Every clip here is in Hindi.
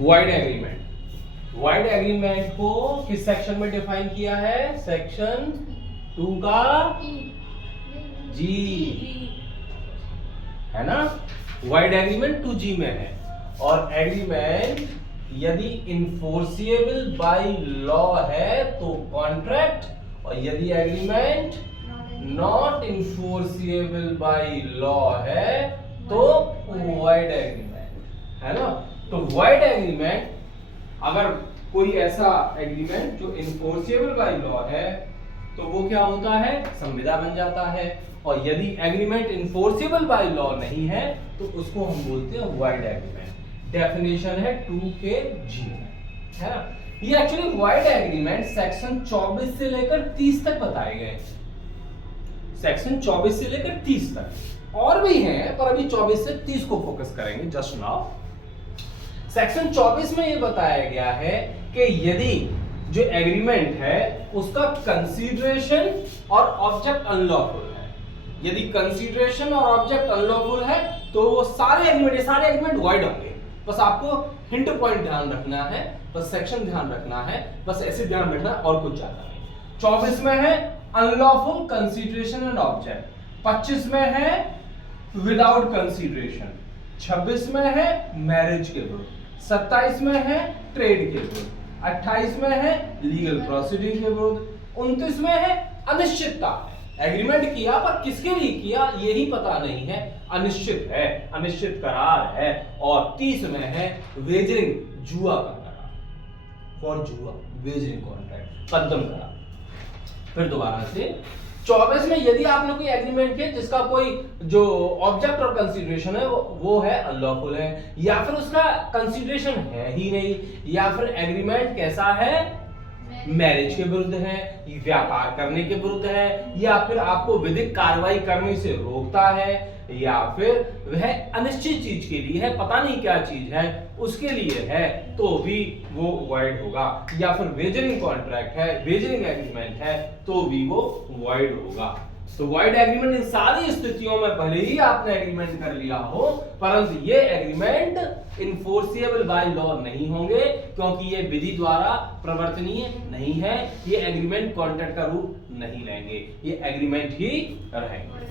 वॉइड एग्रीमेंट, वॉइड एग्रीमेंट को किस सेक्शन में डिफाइन किया है? सेक्शन 2 का जी, है ना? वॉइड एग्रीमेंट 2G में है। और एग्रीमेंट यदि इन्फोर्सिएबल बाय लॉ है तो कॉन्ट्रैक्ट, और यदि agreement not enforceable by law है तो वॉइड एग्रीमेंट, है ना? तो वॉइड एग्रीमेंट, अगर कोई ऐसा एग्रीमेंट जो इन्फोर्सिएबल बाय लॉ है तो वो क्या होता है? संविदा बन जाता है। और यदि एग्रीमेंट इन्फोर्सिबल बाय लॉ नहीं है तो उसको हम बोलते हैं वॉइड एग्रीमेंट। डेफिनेशन है 2KG में, है ना? ये एक्चुअली वॉइड एग्रीमेंट सेक्शन 24 से लेकर 30 तक बताए गए। सेक्शन 24 से लेकर 30 तक और भी हैं, पर अभी 24 से 30 को फोकस करेंगे जस्ट नाउ। सेक्शन 24 में ये बताया गया है कि यदि जो एग्रीमेंट है उसका कंसीडरेशन और ऑब्जेक्ट अनलॉफुल है, यदि कंसीडरेशन और ऑब्जेक्ट अनलॉफुल है तो वो सारे एग्रीमेंट वॉइड होंगे। बस आपको हिंट पॉइंट ध्यान रखना है, बस सेक्शन ध्यान रखना है, बस ऐसे ध्यान रखना और कुछ ज्यादा नहीं। 24 में है अनलॉफुल कंसीडरेशन एंड ऑब्जेक्ट, 25 में है विदाउट कंसीडरेशन, 26 में है मैरिज के विरुद्ध, 27 में है ट्रेड के विरुद्ध, 28 में है लीगल प्रोसीडिंग के विरुद्ध, 29 में है अनिश्चितता। एग्रीमेंट किया पर किसके लिए किया यही पता नहीं है, अनिश्चित है, अनिश्चित करार है। और 30 में है वेजरिंग, जुआ का करार, फॉर जुआ, वेजरिंग कॉन्ट्रैक्ट, पद्दम करार। फिर दोबारा से 24 में यदि आपने कोई एग्रीमेंट किया जिसका कोई जो ऑब्जेक्ट और कंसीडरेशन है वो है अनलॉफुल है, या फिर उसका कंसीडरेशन है ही नहीं, या फिर एग्रीमेंट कैसा है? मैरिज के विरुद्ध है, व्यापार करने के विरुद्ध है, या फिर आपको विधिक कार्रवाई करने से रोकता है, या फिर वह अनिश्चित चीज के लिए है, पता नहीं क्या चीज है उसके लिए है, तो भी वो वॉइड होगा। या फिर वेजरिंग कॉन्ट्रैक्ट है, वेजरिंग एग्रीमेंट है तो भी वो वॉइड होगा। तो वॉइड एग्रीमेंट इन सारी स्थितियों में भले ही आपने एग्रीमेंट कर लिया हो, परंतु ये एग्रीमेंट इन्फोर्सिएबल बाय लॉ नहीं होंगे, क्योंकि ये विधि द्वारा प्रवर्तनीय नहीं है। ये एग्रीमेंट कॉन्ट्रैक्ट का रूप नहीं लेंगे, ये एग्रीमेंट ही रहेंगे।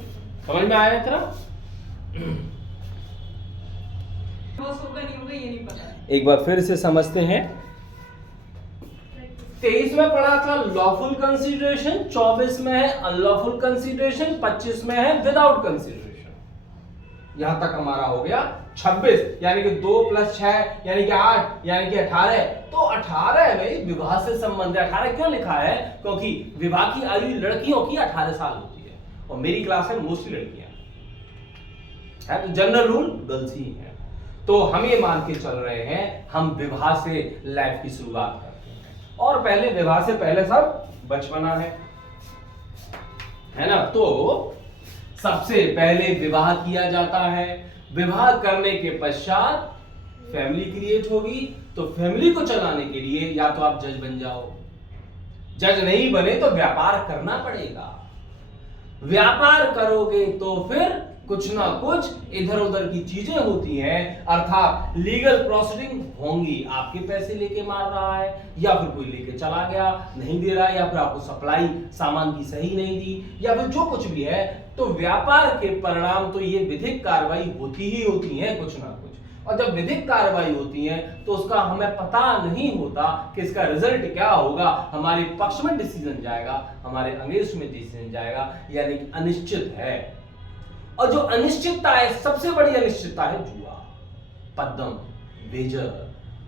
समझ में आया इतना? ये नहीं पता। एक बार फिर से समझते हैं। 23 में पढ़ा था लॉफुल कंसीडरेशन, 24 में है अनलॉफुल कंसीडरेशन, 25 में है विदाउट कंसीडरेशन। यहां तक हमारा हो गया 26, यानी कि 2 + 6 यानी कि 8 यानी कि 18। तो 18 में विवाह से संबंध है। 18 क्यों लिखा है? क्योंकि विवाह की आयु लड़कियों की 18 साल होती है, और मेरी क्लास में मोस्टली लड़कियां है, तो जनरल रूल गर्ल्स ही है। तो हम ये मान के चल रहे हैं हम विवाह से लाइफ की शुरुआत करते हैं, और पहले विवाह से पहले सब बचपना है ना? तो सबसे पहले विवाह किया जाता है, विवाह करने के पश्चात फैमिली क्रिएट होगी। तो फैमिली को चलाने के लिए या तो आप जज बन जाओ, जज नहीं बने तो व्यापार करना पड़ेगा। व्यापार करोगे तो फिर कुछ ना कुछ इधर उधर की चीजें होती हैं, अर्थात लीगल प्रोसीडिंग होंगी। आपके पैसे लेके मार रहा है, या फिर कोई लेके चला गया नहीं दे रहा है, या फिर आपको सप्लाई सामान की सही नहीं दी, या फिर जो कुछ भी है। तो व्यापार के परिणाम तो ये विधिक कार्रवाई होती ही होती है कुछ ना कुछ। और जब विधिक कार्रवाई होती है तो उसका हमें पता नहीं होता कि इसका रिजल्ट क्या होगा। हमारे पक्ष में डिसीजन जाएगा, हमारे अगेंस्ट में डिसीजन जाएगा, यानी कि अनिश्चित है। और जो अनिश्चितता है, सबसे बड़ी अनिश्चितता है जुआ, पद्दम, वेजर,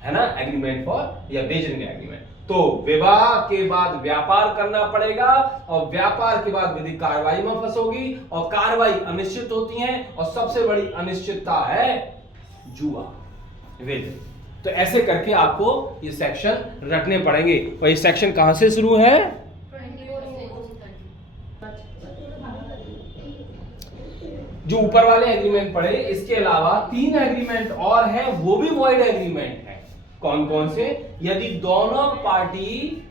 है ना? एग्रीमेंट फॉर या वेजरिंग एग्रीमेंट। तो विवाह के बाद व्यापार करना पड़ेगा, और व्यापार के बाद विधिक कार्रवाई में फंसोगी, और कार्रवाई अनिश्चित होती है, और सबसे बड़ी अनिश्चितता है जुआ, वेजर। तो ऐसे करके आपको ये सेक्शन रखने पड़ेंगे। और ये सेक्शन कहां से शुरू है? जो ऊपर वाले एग्रीमेंट पढ़े, इसके अलावा 3 एग्रीमेंट और हैं, वो भी वॉइड एग्रीमेंट हैं। कौन कौन से? यदि दोनों पार्टी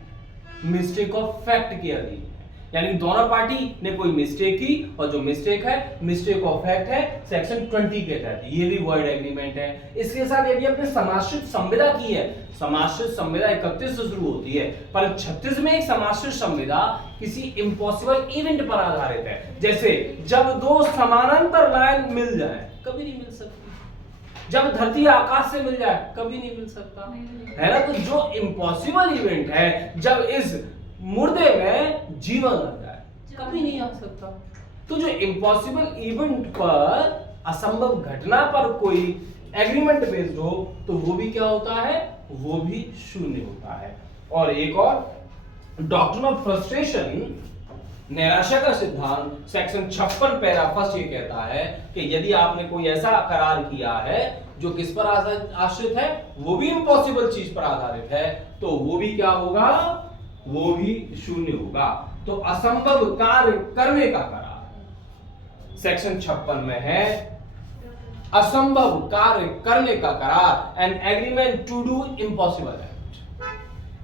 मिस्टेक ऑफ फैक्ट के अधीन है, यानी कि दोनों पार्टी ने कोई मिस्टेक की और जो मिस्टेक है मिस्टेक ऑफ फैक्ट है सेक्शन 20 के तहत, ये भी वॉइड एग्रीमेंट है। इसके साथ यदि आपने समाश्रित संविदा की है, समाश्रित संविदा 31 से शुरू होती है पर 36 में एक समाश्रित संविदा किसी इम्पॉसिबल इवेंट पर आधारित है, जैसे जब दो समानांतर लाइन मिल जाए, कभी नहीं मिल सकती। जब धरती आकाश से मिल जाए, कभी नहीं मिल सकता, है ना। तो जो इम्पॉसिबल इवेंट है, जब इस मुर्दे में जीवन आ जाए, कभी नहीं आ सकता। तो जो इम्पॉसिबल इवेंट पर, असंभव घटना पर कोई एग्रीमेंट बेस्ड हो तो वो भी क्या होता है, वो भी शून्य होता है। और एक और डॉक्ट्रिन ऑफ फ्रस्ट्रेशन, निराशा का सिद्धांत, सेक्शन 56 पैरा फर्स्ट ये कहता है कि यदि आपने कोई ऐसा करार किया है जो किस पर आश्रित है, वो भी इम्पॉसिबल चीज पर आधारित है, तो वो भी क्या होगा, वो भी शून्य होगा। तो असंभव कार्य करने का करार सेक्शन 56 में है, असंभव कार्य करने का करार, an agreement to do impossible act,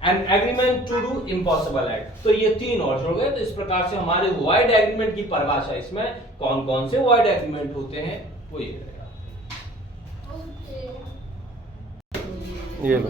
an agreement to do impossible act. तो ये तीन और जुड़ गए। तो इस प्रकार से हमारे वॉइड एग्रीमेंट की परिभाषा, इसमें कौन कौन से वॉइड एग्रीमेंट होते हैं वो ये करेगा। ये लो।